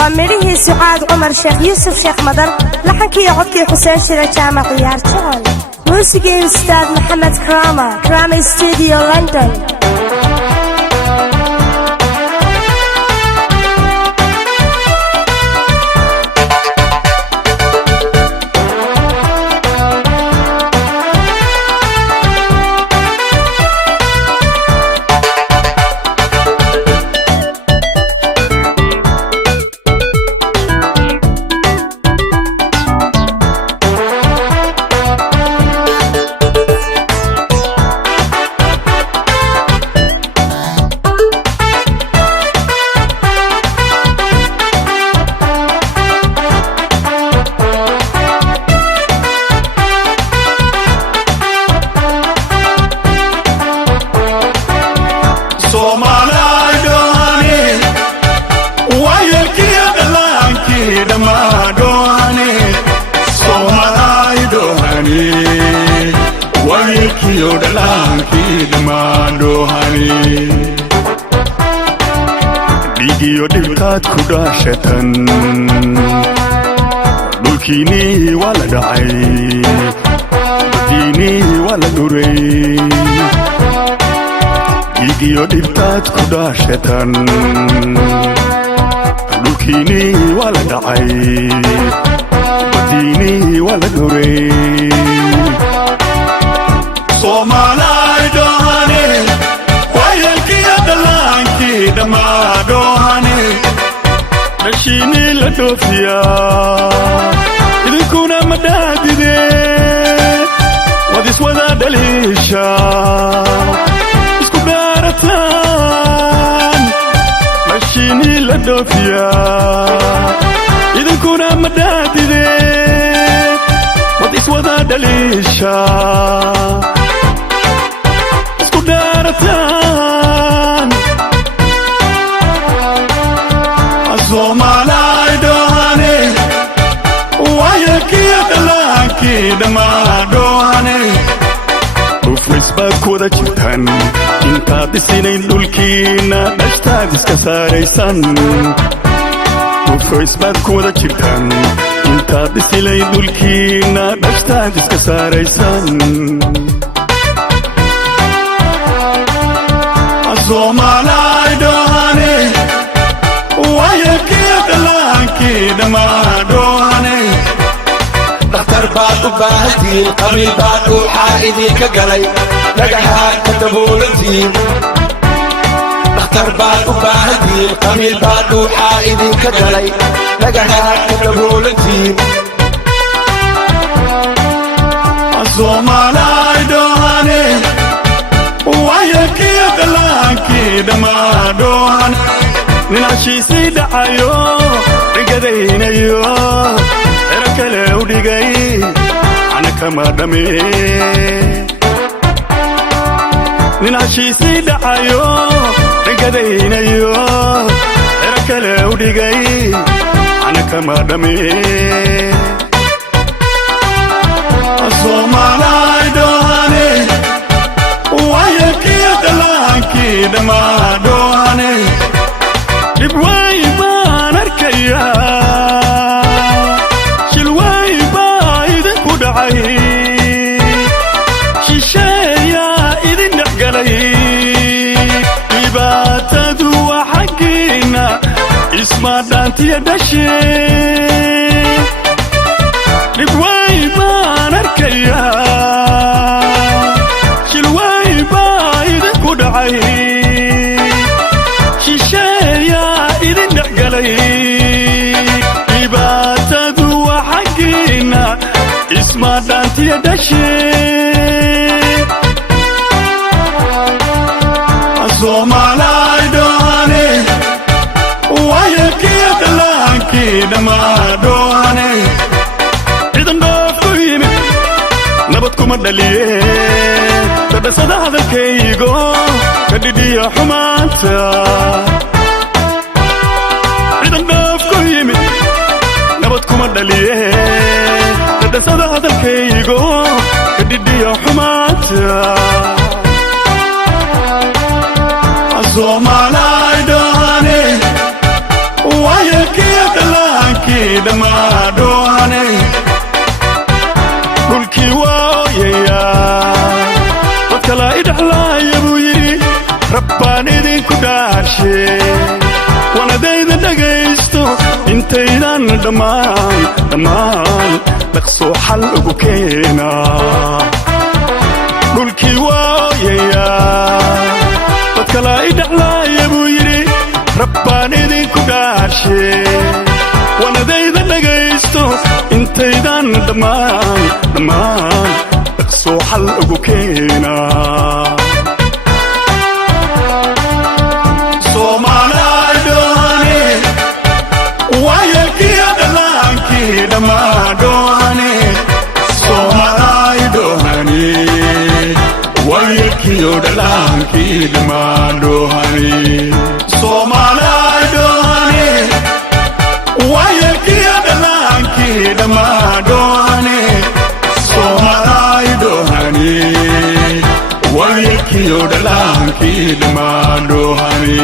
ومريه سعاد عمر شيخ يوسف شيخ مدر لحنكي عبكي حسين شيرة جامع عيار جهل موسيقى أستاذ محمد كراما استوديو لندن. Digiyo dilkaad ku dhaashatan dhulkiinii waa la dhacay badiinii waa la dhuray digiyo dilkaad ku dhaashatan dhulkiinii waa la dhacay badiinii waa la dhuray Somalay dohane wayalkiya dalanki damadohane nashini la dofiya idinkuna madadide wadis wada dalisha isku daratan nashini la dofiya idinkuna madadide wadis wada dalisha Somalay dohane wayalkiya dalanki damadohane Ufris baad ku wada jirtaan intaad dhisinayn dhulkiina dhashtaad iska saaraysan Ufris baad ku wada jirtaan intaad dhisinayn dhulkiina dhashtaad iska saaraysan Somalay dohane wayalkiya dalanki damadohane dhakhtar baad u baahantiin qabiil baad dhuuxaa idinka galay dhagaxaad ka daboolantiin dhakhtar baad u baahantiin qabiil baad dhuuxaa idinka galay dhagaxaad ka daboolantiin Somalay dohane wayalkiya dalanki damadohane ninashiisii dhacayo dhigadaynayo xero kale u dhigay ana kama dhame ninashiisii dhacayo dhigadaynayo xero kale u dhigay ana kama dhame Somalay dohane wayalkiya dalanki damadohane Shilway baan arkayaa Shilway baa idinku dhacay shisheeyaa idin dhexgalay dhibaatadu waa xaggiina isma dhaantiya dhashee Shilway baan arkayaa Shilway baa idinku dhacay dhibaatadu waa xaggiina isma dhaantiya dhashee Somalay dohane wayalkiya dalanki damadohane ciidan dhoof ku yimid nabad kuma dhaliye dadhasada hadalkaygo ka dhidhiya xumaanta nabad kuma dhaliye dadhasada hadalkaygo ka dhidhiya xumaanta Somalay dohane wayalkiya dhaarshe wanadayda dhagaysto intaydan dhammaan dhaqsoo xal ugu keenaa dhulkii waayayaa dad kala i dhaclaaya buu yidhi rabbaan idinku dhaarshe wanadayda dhagaysto intaydan dhammaan dhaqsoo xal ugu keenaa Wayelkiyo dhalanki dhamaadoohani Somalay doohani Wayelkiyo dhalanki dhamaadoohani Somalay doohani Wayelkiyo dhalanki dhamaadoohani